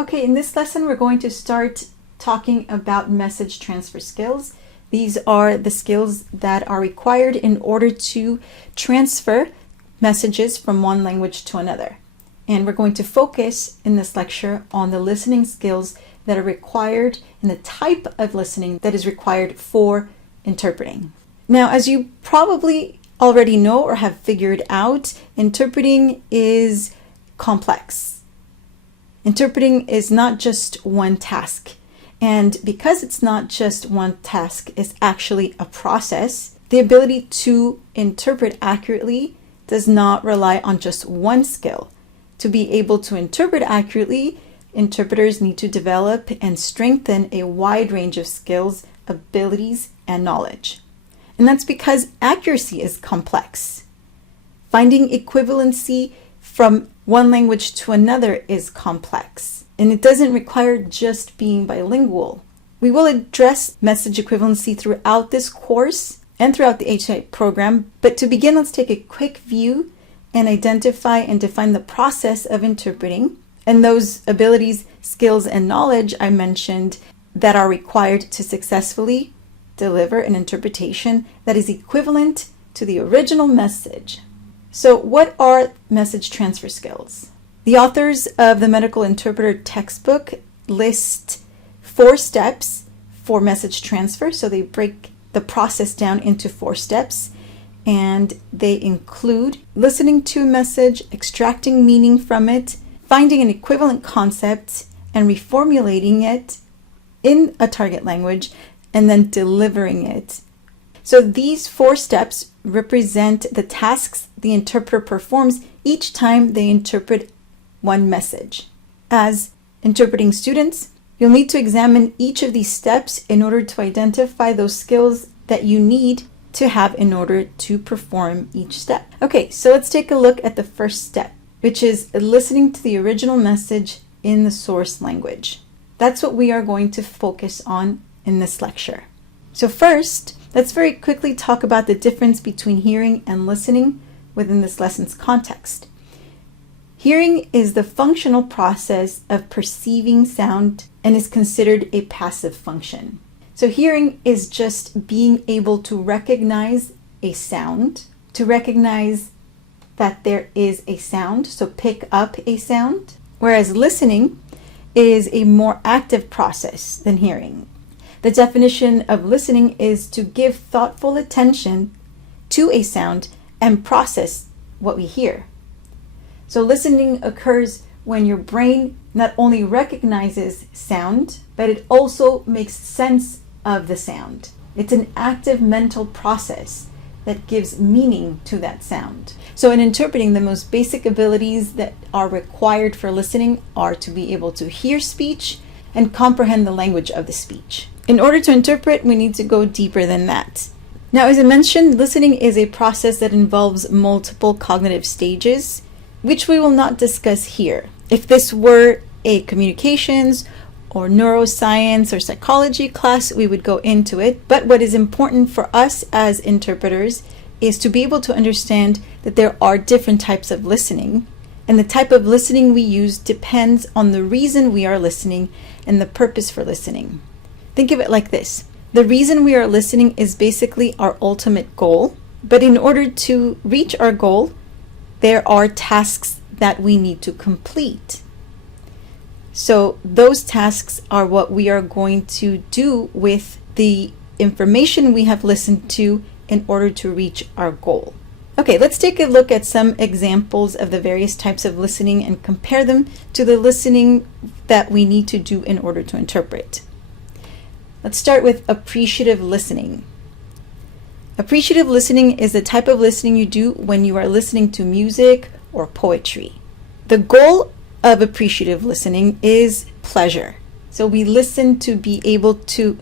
Okay, in this lesson, we're going to start talking about message transfer skills. These are the skills that are required in order to transfer messages from one language to another. And we're going to focus in this lecture on the listening skills that are required and the type of listening that is required for interpreting. Now, as you probably already know or have figured out, interpreting is complex. Interpreting is not just one task. And because it's not just one task, it's actually a process, the ability to interpret accurately does not rely on just one skill. To be able to interpret accurately, interpreters need to develop and strengthen a wide range of skills, abilities, and knowledge. And that's because accuracy is complex. Finding equivalency from one language to another is complex. And it doesn't require just being bilingual. We will address message equivalency throughout this course and throughout the HCI program. But to begin, let's take a quick view and identify and define the process of interpreting and those abilities, skills, and knowledge I mentioned that are required to successfully deliver an interpretation that is equivalent to the original message. So what are message transfer skills? The authors of the Medical Interpreter textbook list 4 steps for message transfer. So they break the process down into 4 steps, and they include listening to a message, extracting meaning from it, finding an equivalent concept, and reformulating it in a target language, and then delivering it. So these 4 steps represent the tasks the interpreter performs each time they interpret one message. As interpreting students, you'll need to examine each of these steps in order to identify those skills that you need to have in order to perform each step. Okay, so let's take a look at the first step, which is listening to the original message in the source language. That's what we are going to focus on in this lecture. So first, let's very quickly talk about the difference between hearing and listening within this lesson's context. Hearing is the functional process of perceiving sound and is considered a passive function. So hearing is just being able to recognize a sound, to recognize that there is a sound, so pick up a sound, whereas listening is a more active process than hearing. The definition of listening is to give thoughtful attention to a sound and process what we hear. So listening occurs when your brain not only recognizes sound, but it also makes sense of the sound. It's an active mental process that gives meaning to that sound. So in interpreting, the most basic abilities that are required for listening are to be able to hear speech and comprehend the language of the speech. In order to interpret, we need to go deeper than that. Now, as I mentioned, listening is a process that involves multiple cognitive stages, which we will not discuss here. If this were a communications or neuroscience or psychology class, we would go into it. But what is important for us as interpreters is to be able to understand that there are different types of listening, and the type of listening we use depends on the reason we are listening and the purpose for listening. Think of it like this. The reason we are listening is basically our ultimate goal, but in order to reach our goal, there are tasks that we need to complete. So those tasks are what we are going to do with the information we have listened to in order to reach our goal. Okay, let's take a look at some examples of the various types of listening and compare them to the listening that we need to do in order to interpret. Let's start with appreciative listening. Appreciative listening is the type of listening you do when you are listening to music or poetry. The goal of appreciative listening is pleasure. So we listen to be able to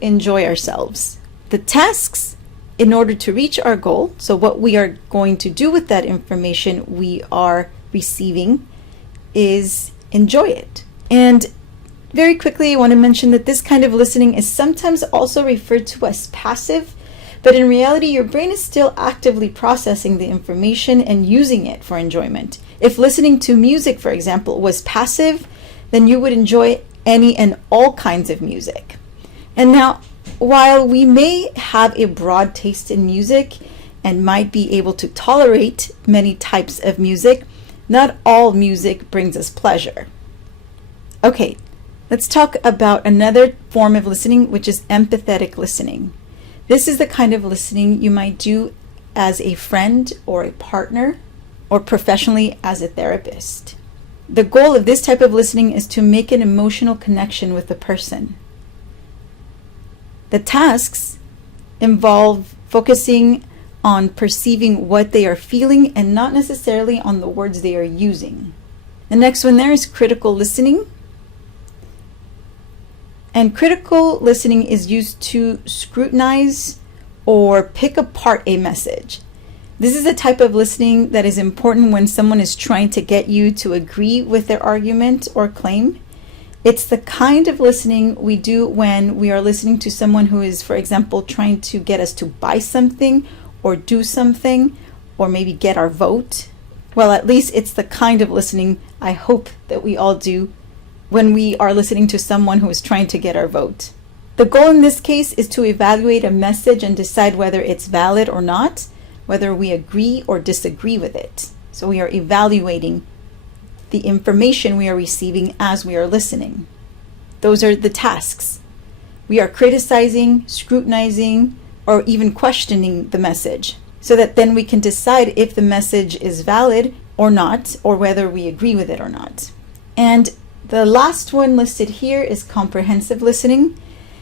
enjoy ourselves. The tasks in order to reach our goal, so what we are going to do with that information we are receiving, is enjoy it. And very quickly, I want to mention that this kind of listening is sometimes also referred to as passive, but in reality, your brain is still actively processing the information and using it for enjoyment. If listening to music, for example, was passive, then you would enjoy any and all kinds of music. And now, while we may have a broad taste in music and might be able to tolerate many types of music, not all music brings us pleasure. Okay, let's talk about another form of listening, which is empathetic listening. This is the kind of listening you might do as a friend or a partner, or professionally as a therapist. The goal of this type of listening is to make an emotional connection with the person. The tasks involve focusing on perceiving what they are feeling and not necessarily on the words they are using. The next one there is critical listening. And critical listening is used to scrutinize or pick apart a message. This is a type of listening that is important when someone is trying to get you to agree with their argument or claim. It's the kind of listening we do when we are listening to someone who is, for example, trying to get us to buy something or do something or maybe get our vote. Well, at least it's the kind of listening I hope that we all do when we are listening to someone who is trying to get our vote. The goal in this case is to evaluate a message and decide whether it's valid or not, whether we agree or disagree with it. So we are evaluating the information we are receiving as we are listening. Those are the tasks. We are criticizing, scrutinizing, or even questioning the message, so that then we can decide if the message is valid or not, or whether we agree with it or not. And the last one listed here is comprehensive listening.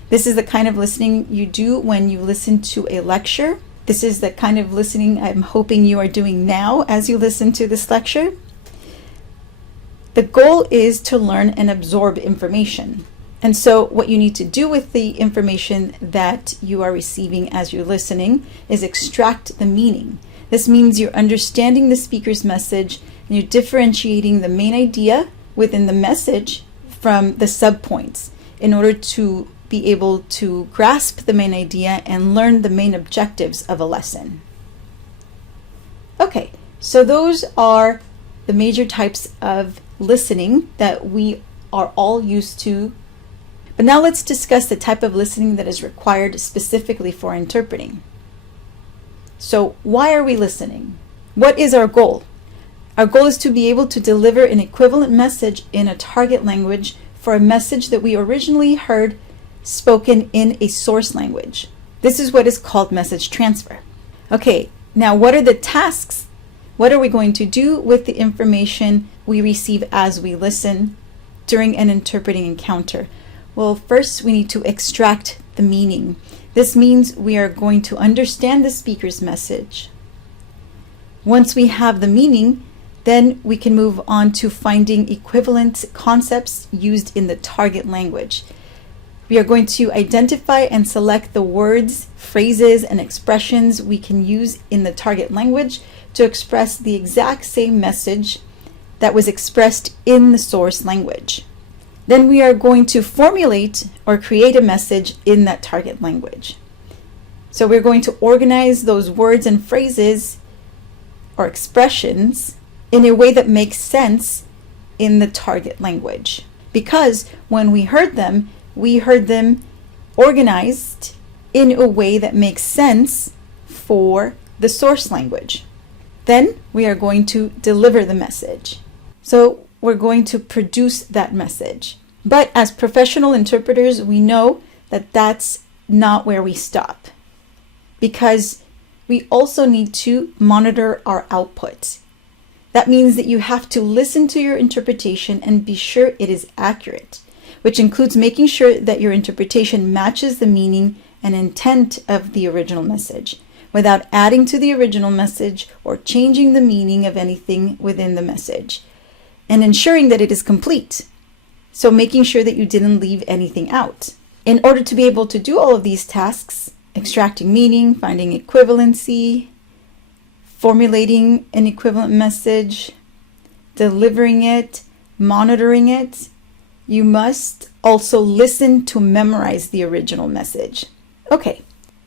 This is the kind of listening you do when you listen to a lecture. This is the kind of listening I'm hoping you are doing now as you listen to this lecture. The goal is to learn and absorb information. And so what you need to do with the information that you are receiving as you're listening is extract the meaning. This means you're understanding the speaker's message and you're differentiating the main idea within the message from the subpoints in order to be able to grasp the main idea and learn the main objectives of a lesson. Okay, so those are the major types of listening that we are all used to. But now let's discuss the type of listening that is required specifically for interpreting. So why are we listening? What is our goal? Our goal is to be able to deliver an equivalent message in a target language for a message that we originally heard spoken in a source language. This is what is called message transfer. Okay, now what are the tasks? What are we going to do with the information we receive as we listen during an interpreting encounter? Well, first we need to extract the meaning. This means we are going to understand the speaker's message. Once we have the meaning, then we can move on to finding equivalent concepts used in the target language. We are going to identify and select the words, phrases, and expressions we can use in the target language to express the exact same message that was expressed in the source language. Then we are going to formulate or create a message in that target language. So we're going to organize those words and phrases or expressions in a way that makes sense in the target language. Because when we heard them organized in a way that makes sense for the source language. Then we are going to deliver the message. So we're going to produce that message. But as professional interpreters, we know that that's not where we stop, because we also need to monitor our output. That means that you have to listen to your interpretation and be sure it is accurate, which includes making sure that your interpretation matches the meaning and intent of the original message, without adding to the original message or changing the meaning of anything within the message, and ensuring that it is complete. So making sure that you didn't leave anything out. In order to be able to do all of these tasks, extracting meaning, finding equivalency, formulating an equivalent message, delivering it, monitoring it, you must also listen to memorize the original message. Okay,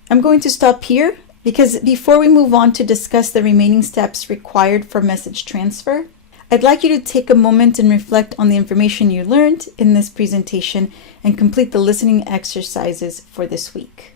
I'm going to stop here because before we move on to discuss the remaining steps required for message transfer, I'd like you to take a moment and reflect on the information you learned in this presentation and complete the listening exercises for this week.